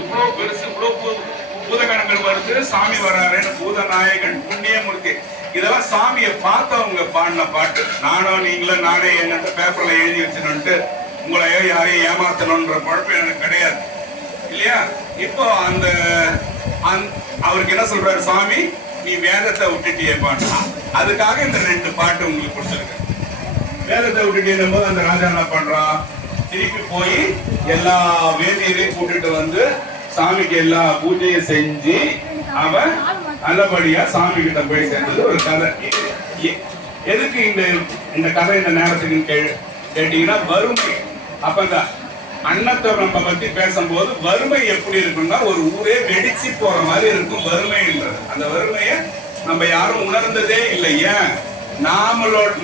இவ்வளவு பெருசு, இவ்வளவு பூதகணங்கள் வருது, சாமி வராருன்னு பூதநாயகன் புண்ணியமூர்த்தி. இதெல்லாம் சாமியை பார்த்தவங்க பாடின பாட்டு. நானும் நீங்களும் நானே என்னட்டு பேப்பர்ல எழுதி வச்சுட்டு உங்களையோ யாரையும் ஏமாத்தணும்ன்ற குழப்பம் எனக்கு கிடையாது இல்லையா? இப்போ அந்த அவருக்கு என்ன சொல்றாரு சாமி, நீ வேதத்தை விட்டுட்டியே பாட்டு. அதுக்காக இந்த 2 பாட்டு உங்களுக்கு கொடுத்துருக்கேன். வேதத்தை விட்டுட்டே போது அந்த ராஜா என்ன பண்றான், திருப்பி போய் எல்லா வேதியரையும் கூட்டிட்டு வந்து சாமிக்கு எல்லா பூஜையும் செஞ்சு அவன் நல்லபடியா சாமி கிட்ட போய் சேர்ந்தது ஒரு கதை. எதுக்கு இந்த கதை இந்த நேரத்துக்கு கேட்டீங்கன்னா, வறுமை. அப்பங்க அன்னத்தை நம்ம பத்தி பேசும்போது வறுமை எப்படி இருக்குன்னா, ஒரு ஊரே வெடிச்சு போற மாதிரி இருக்கும் வறுமைன்றது. அந்த வறுமையை நம்ம யாரும் உணர்ந்ததே இல்லை. ஏன்?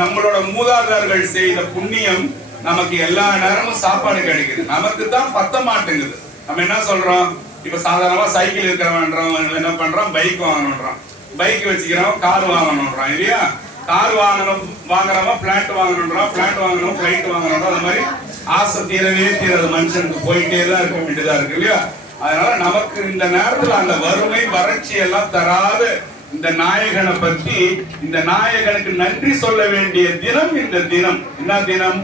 நம்மளோட மூதாதாரர்கள் செய்த புண்ணியம் நமக்கு எல்லா நேரமும் சாப்பாடு கிடைக்குது, நமக்கு தான் பத்த மாட்டேங்குது. நம்ம என்ன சொல்றோம், இப்ப சாதாரணமா சைக்கிள் இருக்கிறவன் என்ன பண்றான், பைக் வாங்கணும்ன்றான், பைக் வச்சுக்கிறவன் கார் வாங்கணும்ன்றான் இல்லையா? கார் வாங்குறவன் பிளாட் வாங்கணும்ன்றான், பிளாட் வாங்கணும் பிளைட் வாங்கணும். அந்த மாதிரி ஆசை தீரவே தீராது, மனுஷனுக்கு போயிட்டே தான் இருக்க வேண்டியதா இருக்கு இல்லையா? அதனால நமக்கு இந்த நேரத்துல அந்த வறுமை வறட்சி எல்லாம் தராத இந்த நாயகனை பத்தி, இந்த நாயகனுக்கு நன்றி சொல்ல வேண்டிய தினம் இந்த தினம். என்ன தினம்?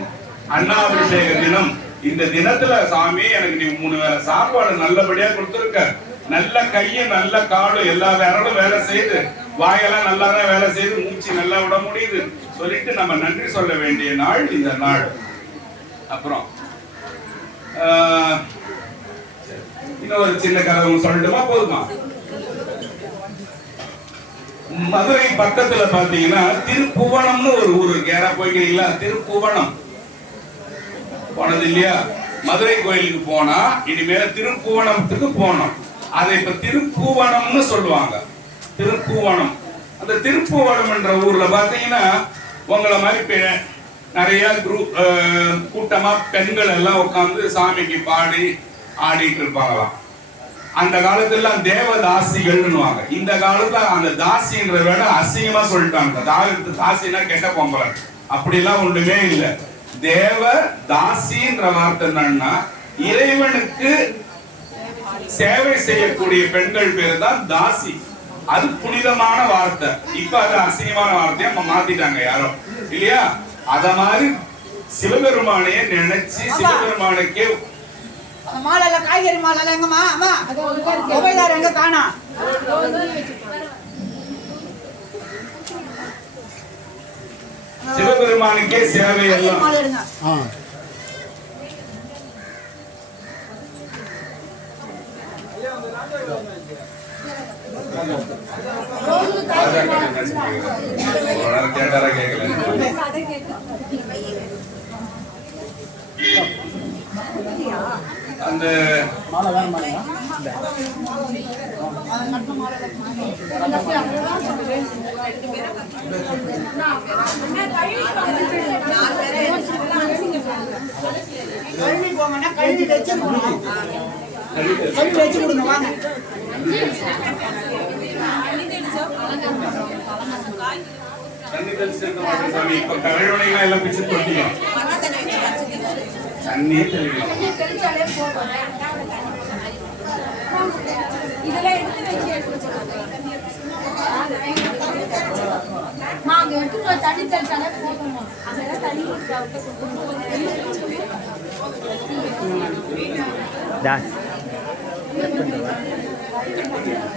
அன்னாபிஷேக தினம். இந்த தினத்துல சாமி எனக்கு நீ 3 வேளை சாப்பாடு நல்லபடியா கொடுத்துருக்க, நல்ல கையும் நல்ல காலும் எல்லா விரலும் வேலை செய்து, வாயெல்லாம் நல்லா தான் வேலை செய்து, மூச்சு நல்லா விட முடியுது சொல்லிட்டு நம்ம நன்றி சொல்ல வேண்டிய நாள் இந்த நாள். அப்புறம் இன்னொரு சின்ன கதை சொல்லட்டுமா? போதுமா? மதுரை பக்கத்துல பாத்தீங்கன்னா திருப்புவனம்னு ஒரு ஊரு. யாரா போய்க்கிறீங்களா? திருப்புவனம் போனது இல்லையா? மதுரை கோயிலுக்கு போனா இனிமேல திருப்புவனத்துக்கு போனோம். அதை இப்ப திருப்புவனம்னு சொல்லுவாங்க. திருப்புவனம். அந்த திருப்புவனம் என்ற ஊர்ல பாத்தீங்கன்னா உங்களை மாதிரி நிறைய கூட்டமா பெண்கள் எல்லாம் உட்காந்து சாமிக்கு பாடி ஆடிட்டு இருப்பாங்களாம். அந்த காலத்துல தேவதாசிகள்னுவாங்க. இந்த காலத்துல அந்த தாசின்ற வேலை அசிங்கமா சொல்லிட்டாங்க. தாசினா கெட்ட பொம்பளை, அப்படிலாம் ஒண்ணுமே இல்லை. தேவ தாசின்ற வார்த்தை என்னன்னா, இறைவனுக்கு சேவை செய்யக்கூடிய பெண்கள் பேரு தான் தாசி. அது புனிதமான வார்த்தை. இப்ப அது அசிங்கமான வார்த்தையை மாத்திட்டாங்க யாரும் இல்லையா? அத மாதிரி சிவபெருமானையே நினைச்சு சிவபெருமானுக்கே மாலைல காய்கறி மாலைல எங்கம்மா? அம்மா மொபைலார் எங்க காணா? சிவபெருமானுக்கே சேவை எல்லாம் கேட்டாரா கேட்கல. அந்த மாலை வேற மாலையா? கழுவி போங்கன்னா கழுவி வச்சு கொடுங்க. கழுவி வச்சு கொடுங்க வாங்க. தண்ணி தெளிச்சு சாமி. இப்ப கரையோனைகள் எல்லாம் பிச்சு போட்டீங்க. தண்ணியே தெளிக்கலாம். இதெல்லாம் எடுத்து வச்சு நாங்க எடுத்து தண்ணி தெளிச்சாலே போதுமா? அதெல்லாம் தண்ணி தாஸ்